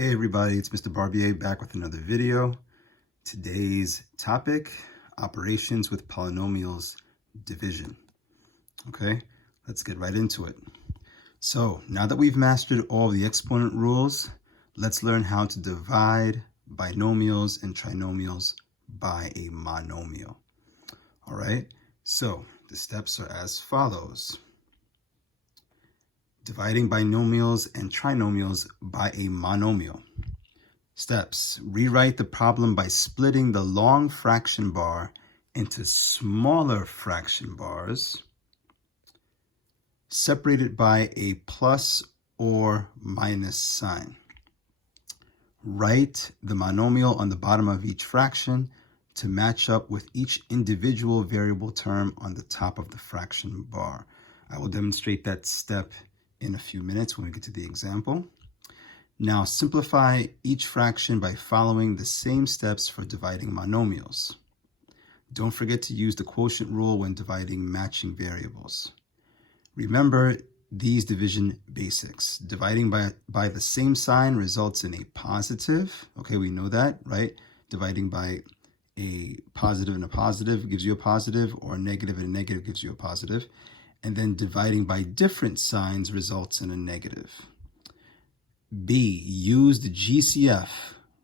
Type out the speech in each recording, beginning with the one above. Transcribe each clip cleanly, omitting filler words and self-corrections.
Hey everybody, it's Mr. Barbier back with another video. Today's topic, operations with polynomials, division. Okay, let's get right into it. So now that we've mastered all the exponent rules, let's learn how to divide binomials and trinomials by a monomial. All right, so the steps are as follows. Dividing binomials and trinomials by a monomial. Steps: rewrite the problem by splitting the long fraction bar into smaller fraction bars, separated by a plus or minus sign. Write the monomial on the bottom of each fraction to match up with each individual variable term on the top of the fraction bar. I will demonstrate that step in a few minutes when we get to the example. Now simplify each fraction by following the same steps for dividing monomials. Don't forget to use the quotient rule when dividing matching variables. Remember these division basics. Dividing by the same sign results in a positive. Okay, we know that, right? Dividing by a positive and a positive gives you a positive, or a negative and a negative gives you a positive. And then dividing by different signs results in a negative. B, use the GCF,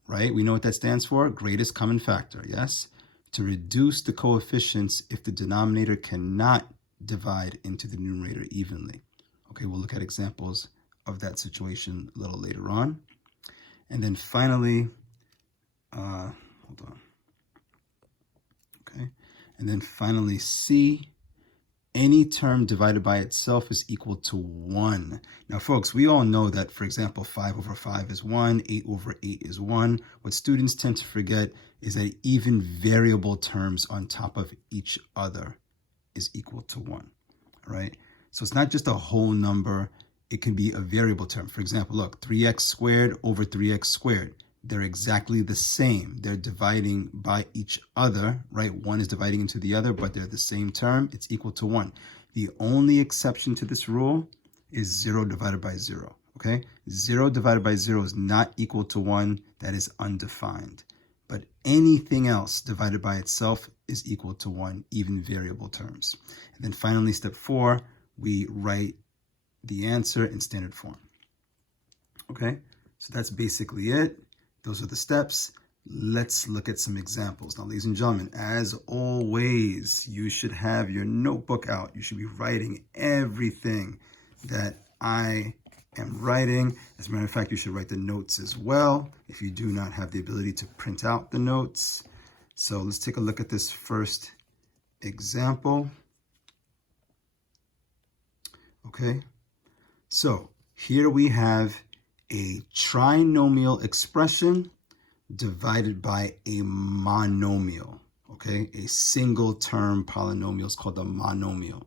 right? We know what that stands for, greatest common factor, yes? To reduce the coefficients if the denominator cannot divide into the numerator evenly. Okay, we'll look at examples of that situation a little later on. And then finally, hold on. Okay, and then finally C, any term divided by itself is equal to 1. Now, folks, we all know that, for example, 5 over 5 is 1, 8 over 8 is 1. What students tend to forget is that even variable terms on top of each other is equal to 1, all right? So it's not just a whole number. It can be a variable term. For example, look, 3x squared over 3x squared. They're exactly the same. They're dividing by each other, right? One is dividing into the other, but they're the same term. It's equal to 1. The only exception to this rule is 0 divided by 0, okay? 0 divided by 0 is not equal to 1. That is undefined. But anything else divided by itself is equal to 1, even variable terms. And then finally, step 4, we write the answer in standard form. Okay, so that's basically it. Those are the steps. Let's look at some examples. Now, ladies and gentlemen, as always, you should have your notebook out. You should be writing everything that I am writing. As a matter of fact, you should write the notes as well if you do not have the ability to print out the notes. So let's take a look at this first example. Okay, so here we have a trinomial expression divided by a monomial, okay? A single term polynomial is called a monomial.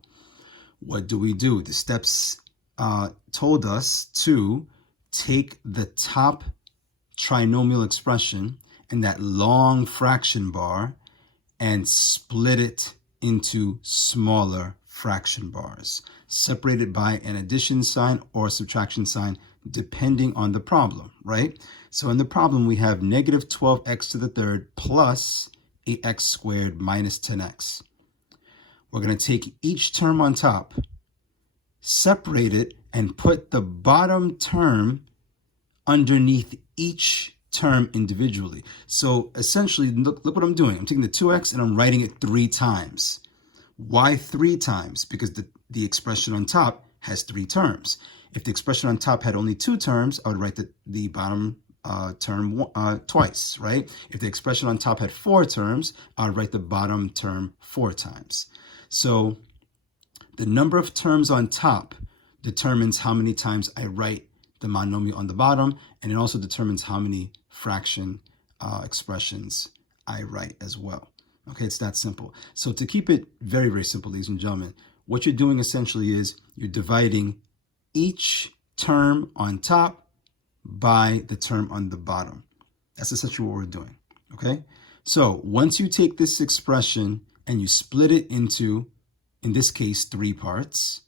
What do? The steps told us to take the top trinomial expression and that long fraction bar and split it into smaller fraction bars, separated by an addition sign or subtraction sign, depending on the problem, right? So in the problem, we have negative 12x to the third plus 8x squared minus 10x. We're going to take each term on top, separate it, and put the bottom term underneath each term individually. So essentially, look what I'm doing. I'm taking the 2x and I'm writing it 3 times. Why 3 times? Because the expression on top has 3 terms. If the expression on top had only 2 terms, I would write the bottom term twice, right? If the expression on top had 4 terms, I would write the bottom term 4 times. So the number of terms on top determines how many times I write the monomial on the bottom, and it also determines how many fraction expressions I write as well. Okay, it's that simple. So to keep it very, very simple, ladies and gentlemen, what you're doing essentially is you're dividing each term on top by the term on the bottom. That's essentially what we're doing, okay? So once you take this expression and you split it into, in this case, 3 parts,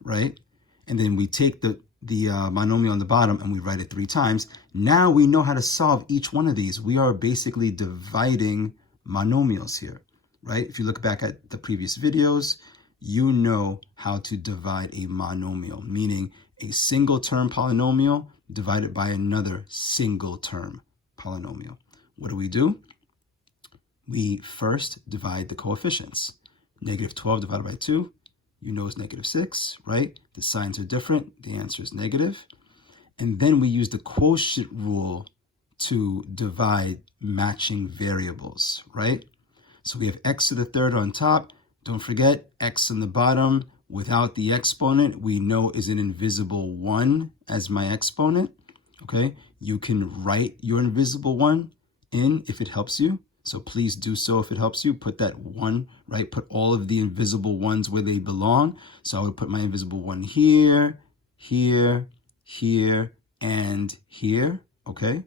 right? And then we take the the monomial on the bottom and we write it 3 times. Now we know how to solve each one of these. We are basically dividing monomials here, right? If you look back at the previous videos, you know how to divide a monomial, meaning a single term polynomial divided by another single term polynomial. What do? We first divide the coefficients. Negative 12 divided by 2, you know, is negative 6, right? The signs are different. The answer is negative. And then we use the quotient rule to divide matching variables, right? So we have x to the third on top. Don't forget, x on the bottom without the exponent, we know is an invisible 1 as my exponent, okay? You can write your invisible 1 in if it helps you. So please do so if it helps you. Put that 1, right? Put all of the invisible 1s where they belong. So I would put my invisible 1 here, here, here, and here, okay?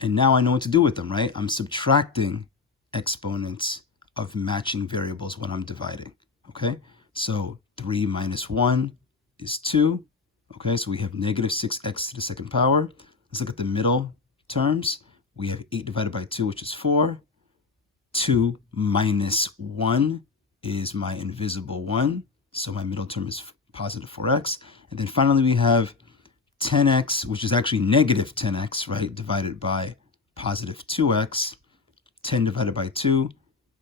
And now I know what to do with them, right? I'm subtracting exponents of matching variables when I'm dividing, okay? So 3 minus 1 is 2, okay? So we have negative 6x to the second power. Let's look at the middle terms. We have 8 divided by 2, which is 4. 2 minus 1 is my invisible 1. So my middle term is positive 4x. And then finally we have 10x, which is actually negative 10x, right? Divided by positive 2x. 10 divided by 2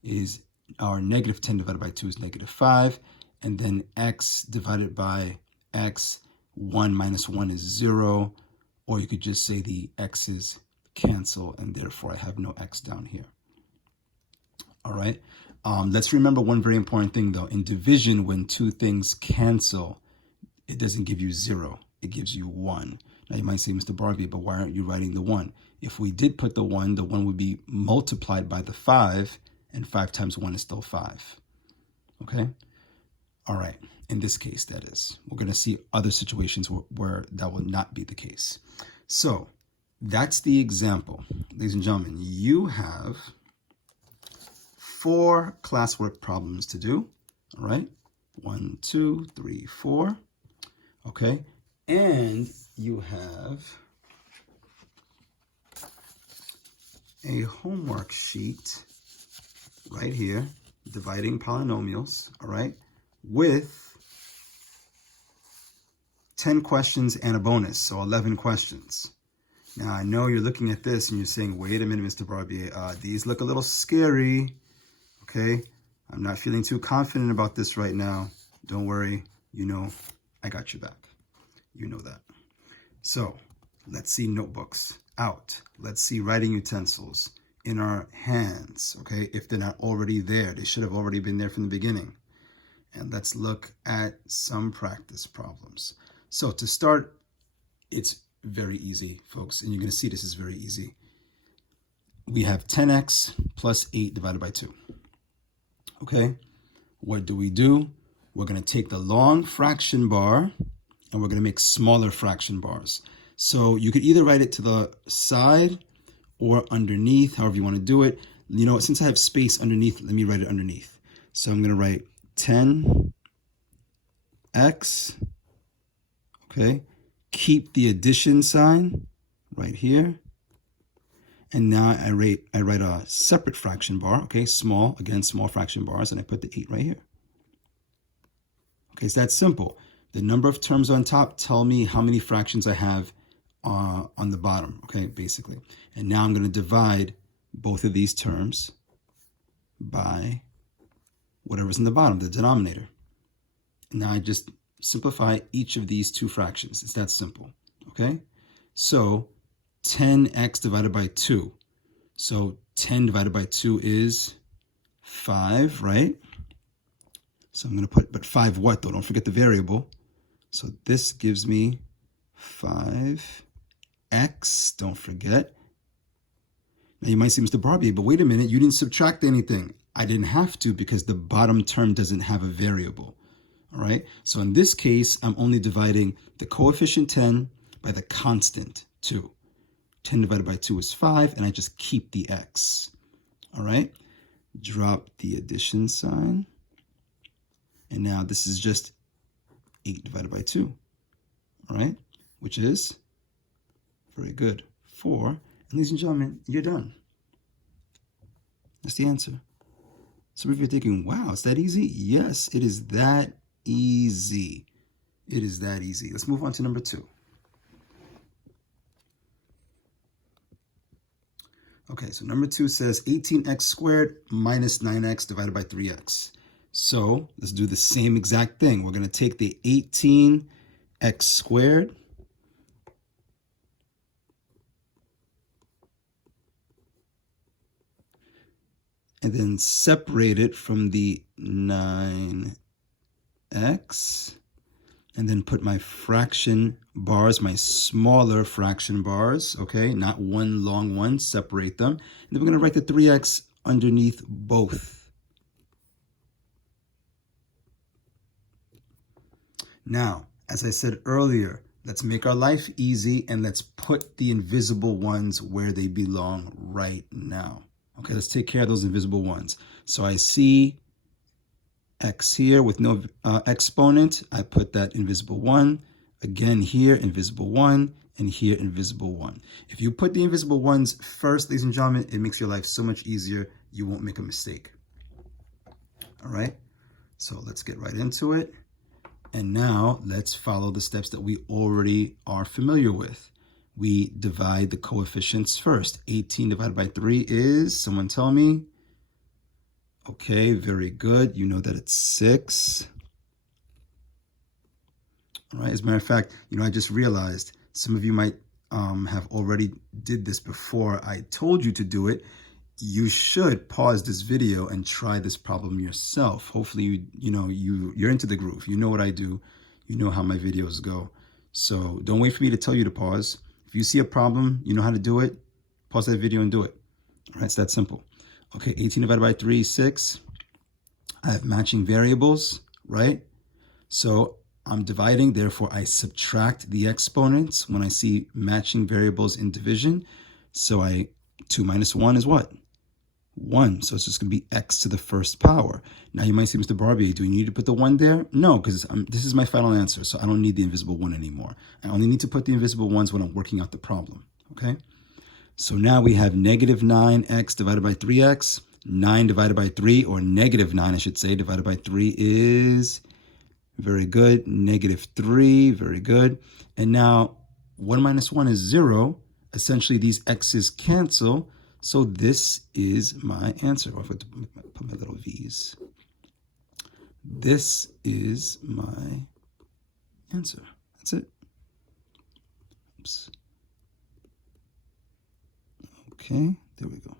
is, or negative 10 divided by 2 is negative 5. And then x divided by x, 1 minus 1 is 0. Or you could just say the x's cancel, and therefore I have no x down here. All right. Let's remember one very important thing, though. In division, when two things cancel, it doesn't give you 0. It gives you 1. Now, you might say, Mr. Barbie, but why aren't you writing the 1? If we did put the 1 would be multiplied by the 5, and 5 times 1 is still 5. Okay? All right. In this case, that is. We're going to see other situations where that will not be the case. So, that's the example. Ladies and gentlemen, you have 4 classwork problems to do. All right? 1, 2, 3, 4. Okay? And you have a homework sheet right here, dividing polynomials, all right, with 10 questions and a bonus, so 11 questions. Now, I know you're looking at this and you're saying, wait a minute, Mr. Barbier, these look a little scary, okay? I'm not feeling too confident about this right now. Don't worry, you know, I got your back. You know that. So, let's see notebooks out. Let's see writing utensils in our hands, okay? If they're not already there, they should have already been there from the beginning. And let's look at some practice problems. So to start, it's very easy, folks, and you're going to see this is very easy. We have 10x plus 8 divided by 2. Okay, what do? We're going to take the long fraction bar and we're going to make smaller fraction bars. So you could either write it to the side or underneath, however you want to do it. You know, since I have space underneath, let me write it underneath. So I'm going to write 10x, okay? Keep the addition sign right here. And now I write a separate fraction bar, okay? Small, again, small fraction bars, and I put the 8 right here. Okay, so that's simple. The number of terms on top tell me how many fractions I have on the bottom, okay, basically. And now I'm going to divide both of these terms by whatever's in the bottom, the denominator. And now I just simplify each of these 2 fractions. It's that simple, okay? So 10x divided by 2. So 10 divided by 2 is 5, right? So I'm going to put, but 5 what though? Don't forget the variable. So this gives me 5x, don't forget. Now you might say, Mr. Barbie, but wait a minute, you didn't subtract anything. I didn't have to because the bottom term doesn't have a variable. All right, so in this case, I'm only dividing the coefficient 10 by the constant 2. 10 divided by 2 is 5, and I just keep the x. All right, drop the addition sign. And now this is just 8 divided by 2. all right, which is, very good, 4. And ladies and gentlemen, you're done. That's the answer. So if you're thinking, wow, it's that easy? Yes, it is that easy. It is that easy. Let's move on to number 2. Okay, so number 2 says 18x squared minus 9x divided by 3x. So let's do the same exact thing. We're going to take the 18x squared and then separate it from the 9x, and then put my fraction bars, my smaller fraction bars, okay, not one long one, separate them. And then we're going to write the 3x underneath both. Now, as I said earlier, let's make our life easy and let's put the invisible ones where they belong right now. Okay, let's take care of those invisible ones. So I see x here with no exponent. I put that invisible 1. Again here, invisible 1. And here, invisible 1. If you put the invisible ones first, ladies and gentlemen, it makes your life so much easier. You won't make a mistake. All right? So let's get right into it. And now let's follow the steps that we already are familiar with. We divide the coefficients first. 18 divided by 3 is, someone tell me? Okay, very good. You know that it's 6. All right, as a matter of fact, I just realized some of you might have already did this before I told you to do it. You should pause this video and try this problem yourself. Hopefully, you're into the groove. You know what I do. You know how my videos go. So don't wait for me to tell you to pause. If you see a problem, you know how to do it, pause that video and do it. All right, it's that simple. Okay, 18 divided by 3 is 6. I have matching variables, right? So I'm dividing, therefore I subtract the exponents when I see matching variables in division. So 2 minus 1 is what? 1. So it's just going to be x to the first power. Now you might say, Mr. Barbier, do you need to put the 1 there? No, because this is my final answer, so I don't need the invisible 1 anymore. I only need to put the invisible ones when I'm working out the problem, okay? So now we have negative 9x divided by 3x. 9 divided by 3, or negative 9, I should say, divided by 3 is, very good, negative 3, very good. And now 1 minus 1 is 0. Essentially, these x's cancel. So this is my answer. I'll put my little v's. This is my answer. That's it. Oops. Okay, there we go.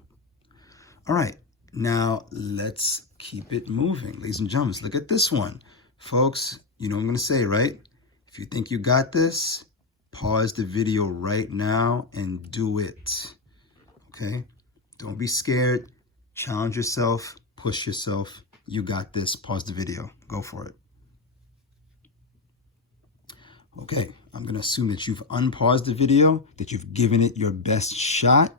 All right, now let's keep it moving. Ladies and gentlemen, look at this one. Folks, you know what I'm going to say, right? If you think you got this, pause the video right now and do it. Okay? Don't be scared. Challenge yourself. Push yourself. You got this. Pause the video. Go for it. Okay, I'm going to assume that you've unpaused the video, that you've given it your best shot,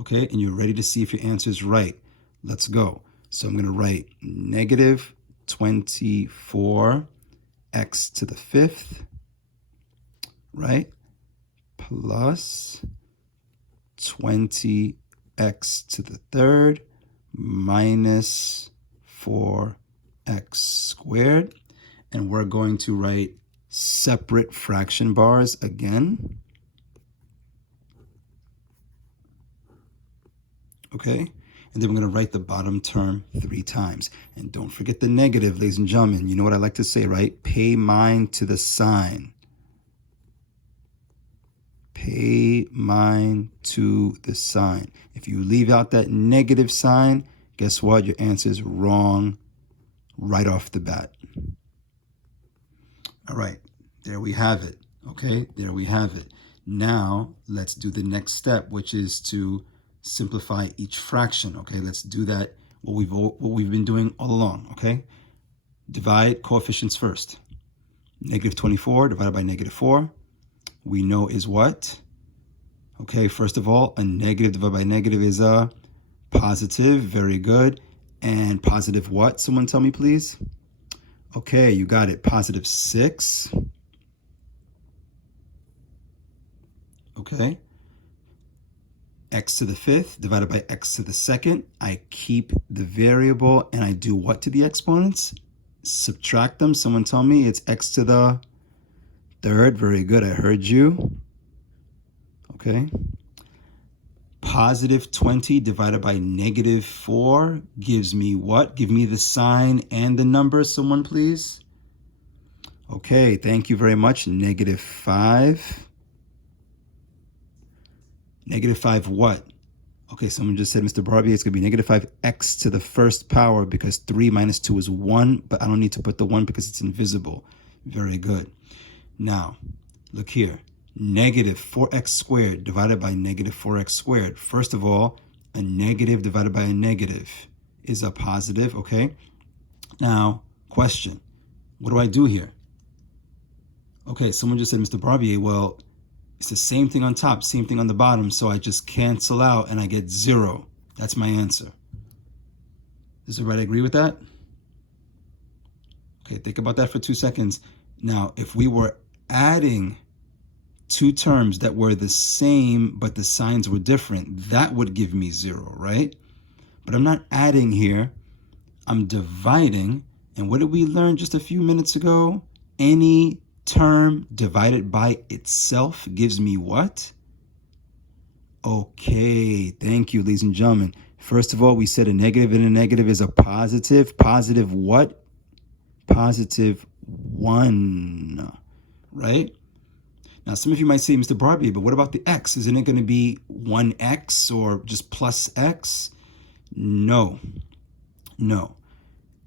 okay, and you're ready to see if your answer is right. Let's go. So I'm going to write negative 24x to the 5th, right, plus 20x to the 3rd minus 4x squared. And we're going to write separate fraction bars again. Okay, and then we're going to write the bottom term 3 times. And don't forget the negative, ladies and gentlemen. You know what I like to say, right? Pay mind to the sign. Pay mind to the sign. If you leave out that negative sign, guess what? Your answer is wrong right off the bat. All right, there we have it. Okay, there we have it. Now, let's do the next step, which is to simplify each fraction. Okay, let's do that, what we've been doing all along. Okay, divide coefficients first. Negative 24 divided by negative 4, we know is what? Okay, first of all, a negative divided by negative is a positive. Very good. And positive what? Someone tell me, please. Okay, you got it. Positive 6. okay? X to the fifth divided by x to the second. I keep the variable and I do what to the exponents? Subtract them. Someone tell me it's x to the third. Very good. I heard you. Okay. Positive 20 divided by negative 4 gives me what? Give me the sign and the number, someone please. Okay, thank you very much. Negative 5. Negative 5 what? Okay, someone just said, Mr. Barbier, it's going to be negative 5x to the first power because 3 minus 2 is 1, but I don't need to put the 1 because it's invisible. Very good. Now, look here. Negative 4x squared divided by negative 4x squared. First of all, a negative divided by a negative is a positive, okay? Now, question. What do I do here? Okay, someone just said, Mr. Barbier, well, it's the same thing on top, same thing on the bottom, so I just cancel out and I get 0. That's my answer. Does everybody agree with that? Okay, think about that for 2 seconds. Now, if we were adding two terms that were the same, but the signs were different, that would give me 0, right? But I'm not adding here. I'm dividing. And what did we learn just a few minutes ago? Any term divided by itself gives me what? Okay, thank you, ladies and gentlemen. First of all, we said a negative and a negative is a positive. Positive what? Positive 1, right? Now, some of you might say, Mr. Barbier, but what about the x? Isn't it going to be 1x or just plus x? No. No.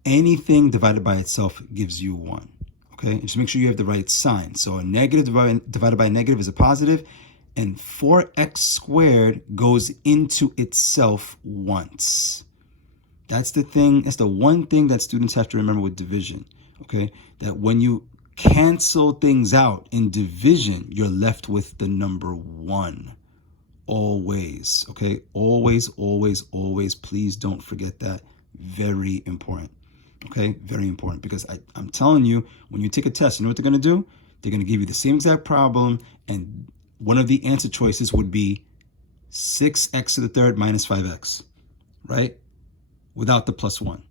Anything divided by itself gives you 1. Okay? Just make sure you have the right sign. So a negative divided by a negative is a positive, and 4x squared goes into itself once. That's the thing. That's the one thing that students have to remember with division. Okay? That when you cancel things out in division, you're left with the number 1. Always, okay? Always, always, always. Please don't forget that. Very important, okay? Very important, because I'm telling you, when you take a test, you know what they're going to do? They're going to give you the same exact problem, and one of the answer choices would be 6x to the third minus 5x, right? Without the plus 1,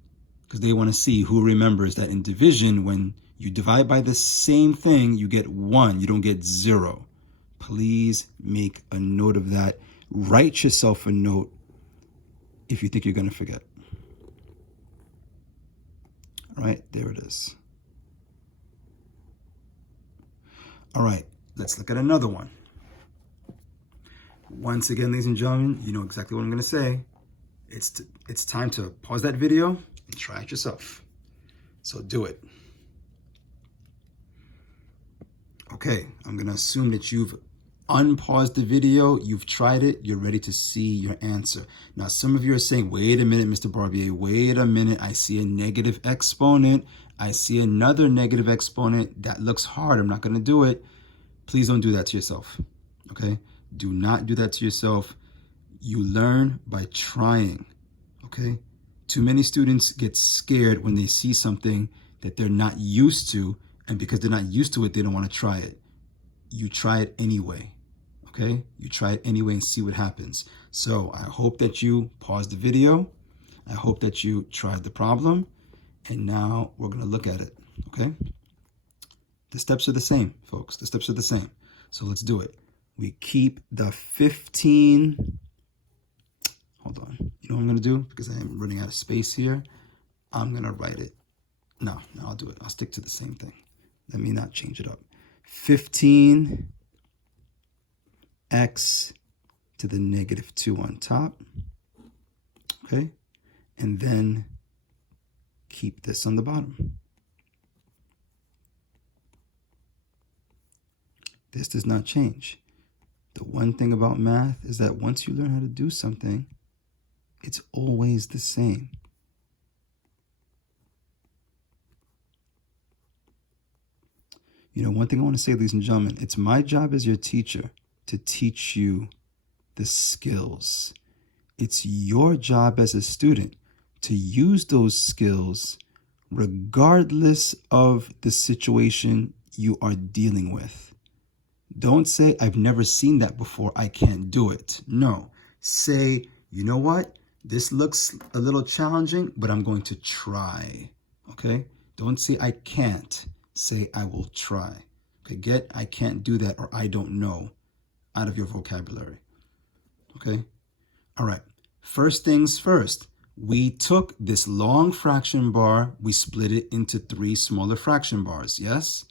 because they want to see who remembers that in division, when you divide by the same thing, you get 1. You don't get 0. Please make a note of that. Write yourself a note if you think you're going to forget. All right, there it is. All right, let's look at another one. Once again, ladies and gentlemen, you know exactly what I'm going to say. It's time to pause that video and try it yourself. So do it. Okay, I'm going to assume that you've unpaused the video, you've tried it, you're ready to see your answer. Now, some of you are saying, wait a minute, Mr. Barbier, wait a minute. I see a negative exponent. I see another negative exponent. That looks hard. I'm not going to do it. Please don't do that to yourself, okay? Do not do that to yourself. You learn by trying, okay? Too many students get scared when they see something that they're not used to, and because they're not used to it, they don't want to try it. You try it anyway, okay? You try it anyway and see what happens. So I hope that you paused the video. I hope that you tried the problem. And now we're going to look at it, okay? The steps are the same, folks. The steps are the same. So let's do it. We keep the 15. Hold on. You know what I'm going to do? Because I am running out of space here. I'm going to write it. No, I'll do it. I'll stick to the same thing. Let me not change it up. 15x to the negative 2 on top. Okay? And then keep this on the bottom. This does not change. The one thing about math is that once you learn how to do something, it's always the same. You know, one thing I want to say, ladies and gentlemen, it's my job as your teacher to teach you the skills. It's your job as a student to use those skills regardless of the situation you are dealing with. Don't say, I've never seen that before, I can't do it. No. Say, you know what? This looks a little challenging, but I'm going to try. Okay? Don't say, I can't. Say, I will try. Okay, get I can't do that or I don't know out of your vocabulary. Okay? All right. First things first. We took this long fraction bar, we split it into 3 smaller fraction bars. Yes?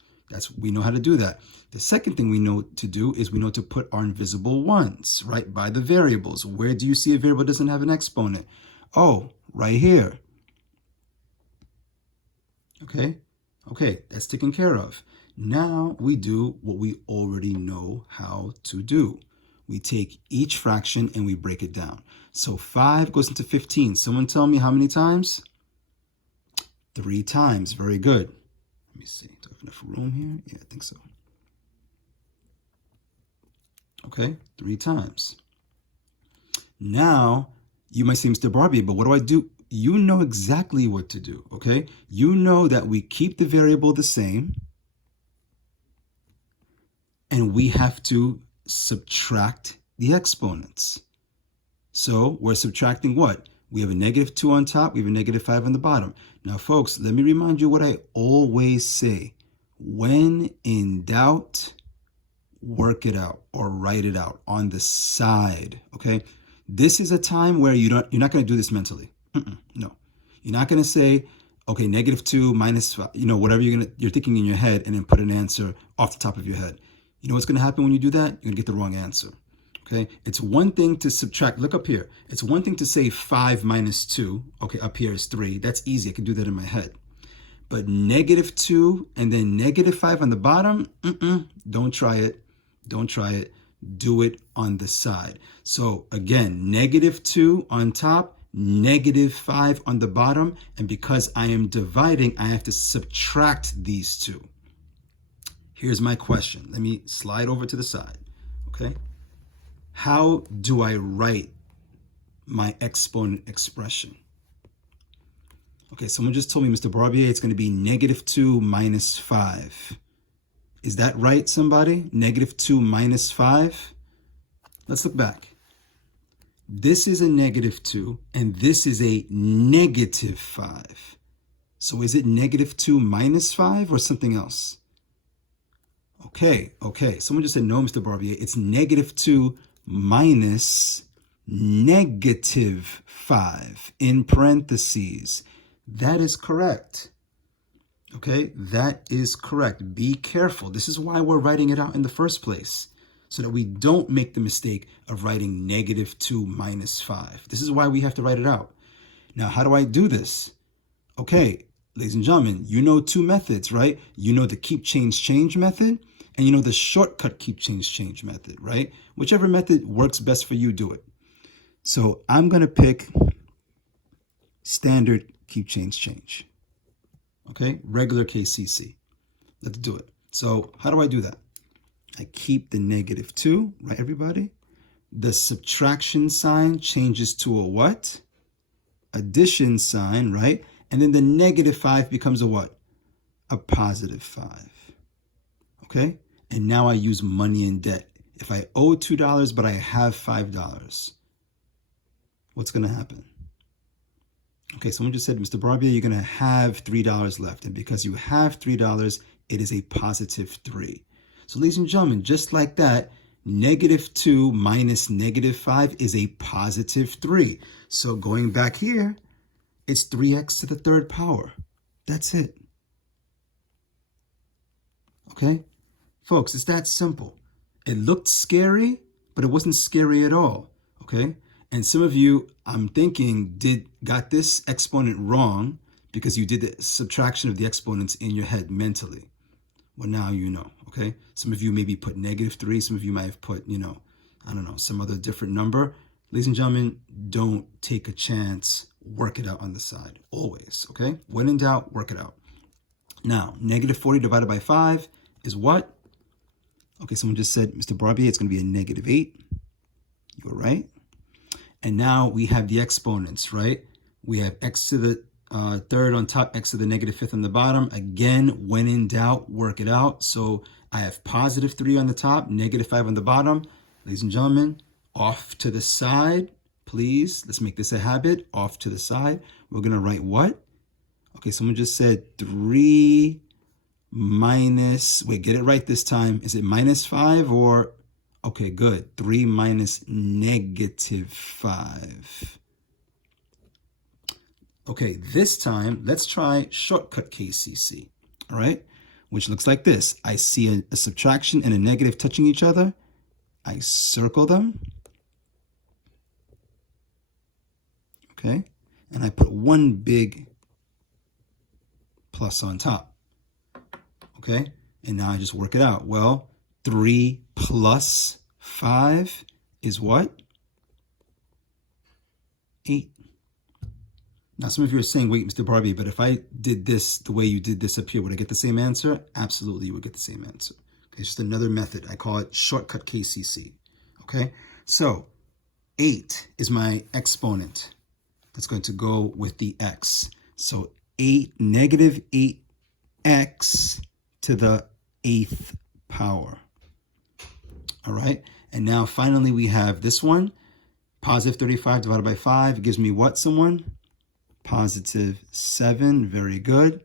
We know how to do that. The second thing we know to do is we know to put our invisible ones, right, by the variables. Where do you see a variable doesn't have an exponent? Oh, right here. Okay? Okay, that's taken care of. Now we do what we already know how to do. We take each fraction and we break it down. So 5 goes into 15. Someone tell me how many times? 3 times. Very good. Let me see. Do I have enough room here? Yeah, I think so. Okay, 3 times. Now, you might say, Mr. Barbie, but what do I do? You know exactly what to do, okay? You know that we keep the variable the same, and we have to subtract the exponents. So we're subtracting what? We have a -2 on top, we have a -5 on the bottom. Now, folks, let me remind you what I always say. When in doubt, work it out or write it out on the side, okay? This is a time where you're not going to do this mentally. No. You're not going to say, okay, -2 minus 5, whatever you're thinking in your head and then put an answer off the top of your head. You know what's going to happen when you do that? You're going to get the wrong answer. Okay? It's one thing to subtract. Look up here. It's one thing to say 5 minus 2. Okay, up here is 3. That's easy. I can do that in my head. But -2 and then -5 on the bottom, don't try it. Don't try it. Do it on the side. So again, -2 on top, -5 on the bottom. And because I am dividing, I have to subtract these two. Here's my question. Let me slide over to the side. Okay? How do I write my exponent expression? Okay, someone just told me, Mr. Barbier, it's going to be -2 minus 5. Is that right, somebody? -2 minus 5? Let's look back. This is a -2, and this is a -5. So is it -2 minus 5 or something else? Okay. Someone just said, no, Mr. Barbier, it's -2 minus -5 in parentheses. That is correct. Okay, that is correct. Be careful. This is why we're writing it out in the first place, so that we don't make the mistake of writing -2 minus 5. This is why we have to write it out. Now, how do I do this? Okay, ladies and gentlemen, you know 2 methods, right? You know the keep, change, change method, and you know the shortcut keep, change, change method, right? Whichever method works best for you, do it. So I'm going to pick standard keep, change, change. Okay, regular KCC. Let's do it. So how do I do that? I keep the -2, right, everybody? The subtraction sign changes to a what? Addition sign, right? And then the -5 becomes a what? A +5. Okay? And now I use money and debt. If I owe $2, but I have $5, what's going to happen? Okay, someone just said, Mr. Barbier, you're going to have $3 left. And because you have $3, it is a +3. So ladies and gentlemen, just like that, -2 minus -5 is a +3. So going back here, it's 3x to the 3rd power. That's it. Okay? Folks, it's that simple. It looked scary, but it wasn't scary at all. Okay? And some of you, I'm thinking, got this exponent wrong because you did the subtraction of the exponents in your head mentally. Well, now you know, okay? Some of you maybe put -3. Some of you might have put, I don't know, some other different number. Ladies and gentlemen, don't take a chance. Work it out on the side, always, okay? When in doubt, work it out. Now, -40 divided by 5 is what? Okay, someone just said, Mr. Barbier, it's going to be a -8. You were right. And now we have the exponents, right? We have x to the third on top, x to the negative fifth on the bottom. Again, when in doubt, work it out. So I have positive 3 on the top, negative 5 on the bottom. Ladies and gentlemen, off to the side, please. Let's make this a habit. Off to the side. We're going to write what? Okay, someone just said 3 minus, wait, get it right this time. Is it minus 5 or, okay, good. 3 minus negative 5. Okay, this time, let's try shortcut KCC, all right? Which looks like this. I see a subtraction and a negative touching each other. I circle them, okay? And I put one big plus on top, okay? And now I just work it out. Well, 3 plus 5 is what? 8. Now, some of you are saying, wait, Mr. Barbie, but if I did this the way you did this up here, would I get the same answer? Absolutely, you would get the same answer. Okay, it's just another method. I call it shortcut KCC. Okay, so 8 is my exponent. That's going to go with the x. So 8, negative 8x to the 8th power. All right, and now finally we have this one. Positive 35 divided by 5 gives me what, someone? Positive 7, very good,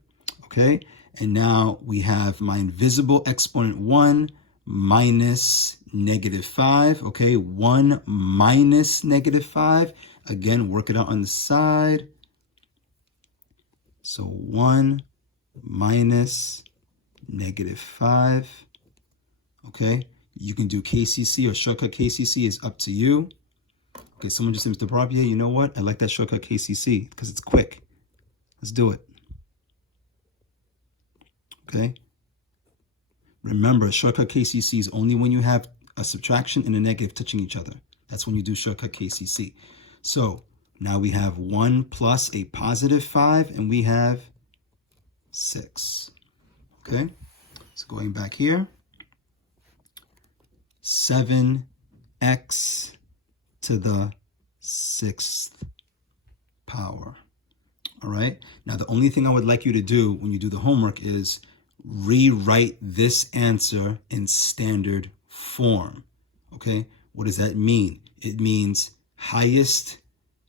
okay? And now we have my invisible exponent 1 minus negative 5, okay? 1 minus negative 5. Again, work it out on the side. So 1 minus negative 5, okay? You can do KCC or shortcut KCC, is up to you. Okay, someone just said, Mr. Barbier, you know what? I like that shortcut KCC because it's quick. Let's do it. Okay? Remember, shortcut KCC is only when you have a subtraction and a negative touching each other. That's when you do shortcut KCC. So now we have 1 plus a positive 5, and we have 6. Okay? So going back here, 7x to the 6th power. All right. Now, the only thing I would like you to do when you do the homework is rewrite this answer in standard form. Okay. What does that mean? It means highest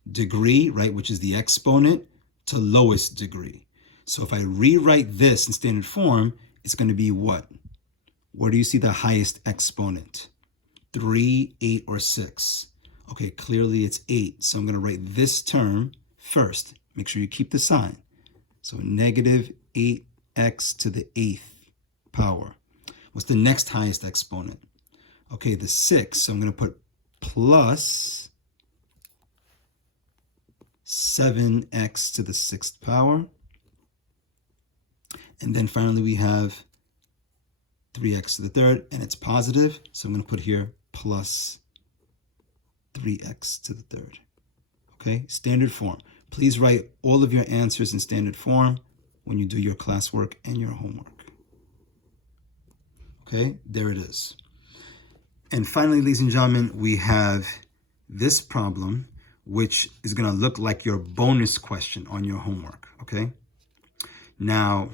degree, right, which is the exponent, to lowest degree. So if I rewrite this in standard form, it's going to be what? Where do you see the highest exponent? 3, 8, or 6? Okay, clearly it's 8. So I'm going to write this term first. Make sure you keep the sign. So negative 8x to the 8th power. What's the next highest exponent? Okay, the 6. So I'm going to put plus 7x to the 6th power. And then finally we have 3x to the 3rd, and it's positive. So I'm going to put here plus 3x to the 3rd. Okay, standard form. Please write all of your answers in standard form when you do your classwork and your homework. Okay, there it is. And finally, ladies and gentlemen, we have this problem, which is going to look like your bonus question on your homework. Okay, now,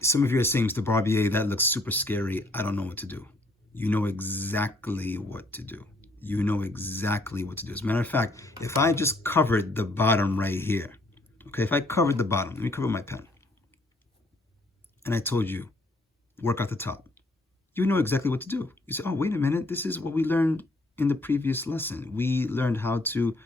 some of you are saying, Mr. Barbier, that looks super scary. I don't know what to do. You know exactly what to do. You know exactly what to do. As a matter of fact, if I just covered the bottom right here, okay, if I covered the bottom, let me cover my pen, and I told you, work out the top, you know exactly what to do. You say, oh, wait a minute, this is what we learned in the previous lesson. We learned how to,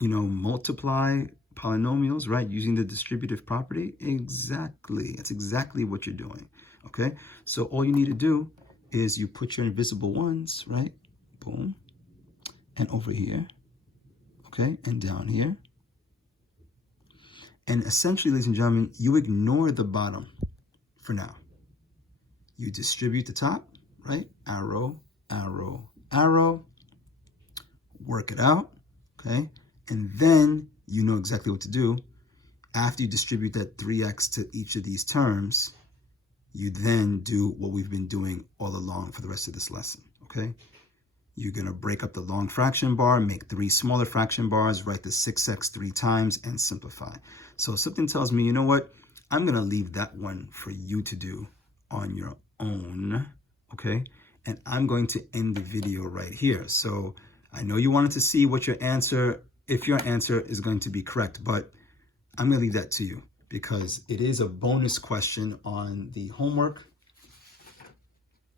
multiply polynomials, right, using the distributive property. Exactly. That's exactly what you're doing, okay? So all you need to do is you put your invisible ones, right, boom, and over here, okay, and down here. And essentially, ladies and gentlemen, you ignore the bottom for now. You distribute the top, right? Arrow, arrow, arrow. Work it out, okay? And then you know exactly what to do. After you distribute that 3x to each of these terms, you then do what we've been doing all along for the rest of this lesson, okay? you're going to break up the long fraction bar, make 3 smaller fraction bars, write the 6x 3 times, and simplify. So something tells me, you know what? I'm going to leave that one for you to do on your own, okay? And I'm going to end the video right here. So I know you wanted to see what your answer, if your answer is going to be correct, but I'm going to leave that to you because it is a bonus question on the homework.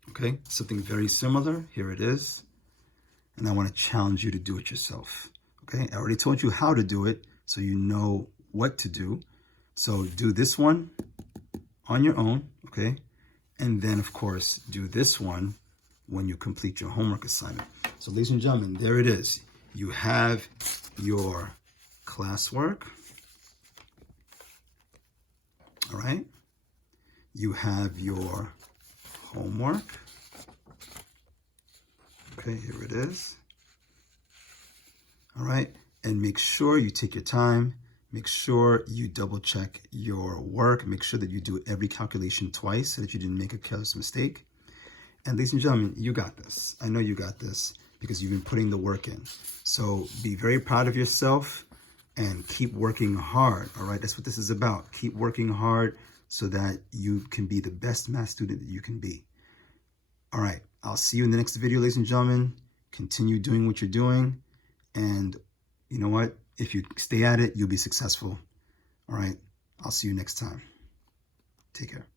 Okay, something very similar. Here it is. And I want to challenge you to do it yourself. Okay, I already told you how to do it, so you know what to do. So do this one on your own, okay? And then, of course, do this one when you complete your homework assignment. So, ladies and gentlemen, there it is. You have your classwork, all right? You have your homework. Okay, here it is. All right, and make sure you take your time. Make sure you double check your work. Make sure that you do every calculation twice so that you didn't make a careless mistake. And ladies and gentlemen, you got this. I know you got this because you've been putting the work in. So be very proud of yourself and keep working hard. All right, that's what this is about. Keep working hard so that you can be the best math student that you can be. All right, I'll see you in the next video, ladies and gentlemen. Continue doing what you're doing. And you know what? If you stay at it, you'll be successful. All right, I'll see you next time. Take care.